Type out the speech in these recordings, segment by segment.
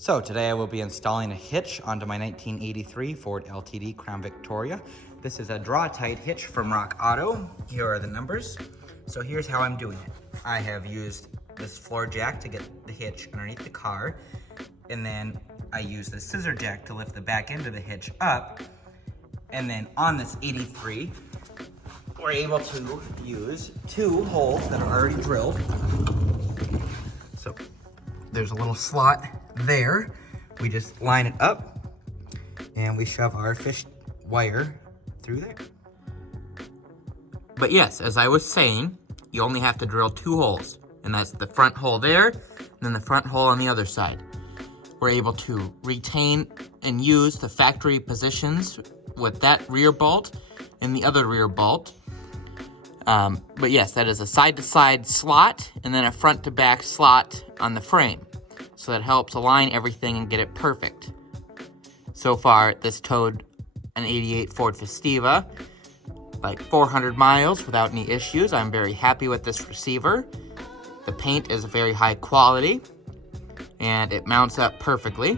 So today I will be installing a hitch onto my 1983 Ford LTD Crown Victoria. This is a draw-tight hitch from Rock Auto. Here are the numbers. So here's how I'm doing it. I have used this floor jack to get the hitch underneath the car, and then I use the scissor jack to lift the back end of the hitch up, and then on this 83, we're able to use two holes that are already drilled. So there's a little slot there. We just line it up and we shove our fish wire through there. But yes, as I was saying, you only have to drill two holes, and that's the front hole there and then the front hole on the other side. We're able to retain and use the factory positions with that rear bolt and the other rear bolt. But yes, that is a side-to-side slot and then a front-to-back slot on the frame. So that helps align everything and get it perfect. So far, this towed an 88 Ford Festiva, like 400 miles without any issues. I'm very happy with this receiver. The paint is very high quality, and it mounts up perfectly.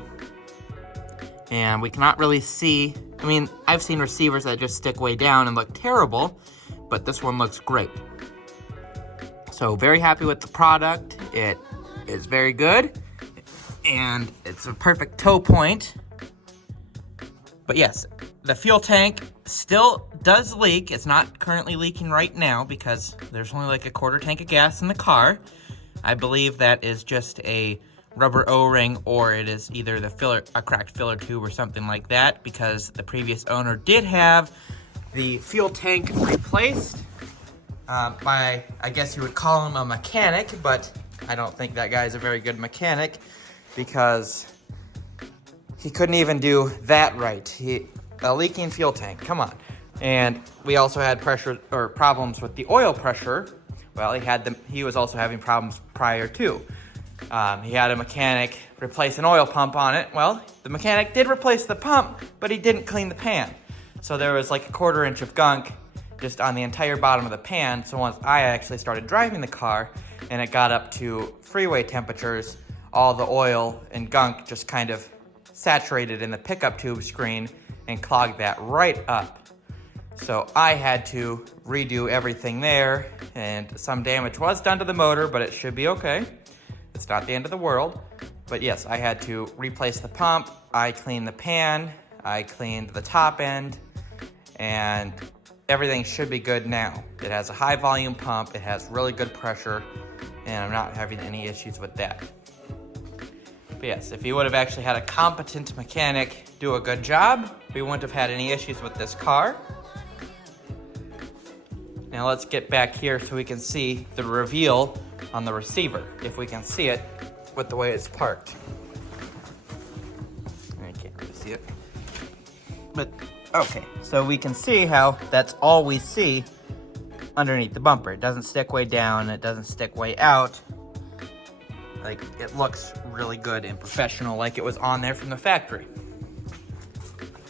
And we cannot really see, I mean, I've seen receivers that just stick way down and look terrible, but this one looks great. So very happy with the product. It is very good, and it's a perfect tow point. But yes, the fuel tank still does leak. It's not currently leaking right now because there's only like a quarter tank of gas in the car. I believe that is just a rubber O-ring, or it is either a cracked filler tube or something like that, because the previous owner did have the fuel tank replaced by, I guess you would call him a mechanic, but I don't think that guy's a very good mechanic because he couldn't even do that right. A leaking fuel tank, come on. And we also had problems with the oil pressure. Well, he was also having problems prior to. He had a mechanic replace an oil pump on it. Well, the mechanic did replace the pump, but he didn't clean the pan. So there was like a 1/4 inch of gunk just on the entire bottom of the pan. So once I actually started driving the car and it got up to freeway temperatures, all the oil and gunk just kind of saturated in the pickup tube screen and clogged that right up. So I had to redo everything there, and some damage was done to the motor, but it should be okay. It's not the end of the world. But yes, I had to replace the pump. I cleaned the pan. I cleaned the top end, and everything should be good now. It has a high volume pump. It has really good pressure, and I'm not having any issues with that. But yes, if you would have actually had a competent mechanic do a good job, we wouldn't have had any issues with this car. Now let's get back here so we can see the reveal on the receiver, if we can see it with the way it's parked. I can't really see it. But, okay, so we can see how that's all we see underneath the bumper. It doesn't stick way down, it doesn't stick way out. Like, it looks really good and professional, like it was on there from the factory.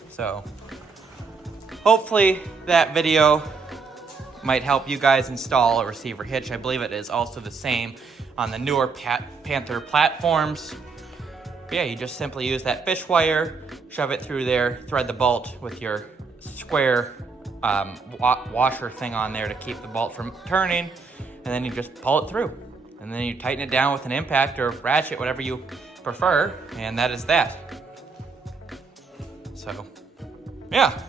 So, hopefully that video might help you guys install a receiver hitch. I believe it is also the same on the newer Panther platforms. But yeah, you just simply use that fish wire, shove it through there, thread the bolt with your square washer thing on there to keep the bolt from turning, and then you just pull it through. And then you tighten it down with an impact or ratchet, whatever you prefer, and that is that. So, yeah.